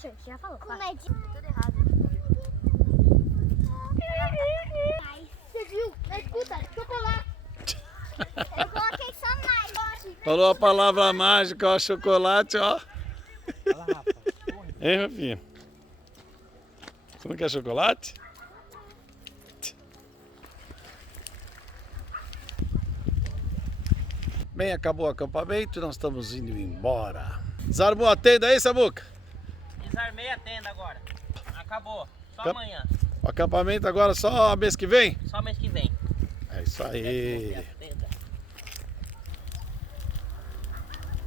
bolacha, já falou. Com medinho. Tudo errado. Você viu? Escuta, chocolate. Eu coloquei só mais. Falou a palavra mágica, ó, chocolate, ó. Fala, Rafa. Hein, Rafinha? Você não quer chocolate? Bem, acabou o acampamento, nós estamos indo embora. Desarmou a tenda aí, Samuca? Desarmei a tenda agora. Acabou. Só Acab- amanhã. O acampamento agora só mês que vem? Só mês que vem. É isso aí.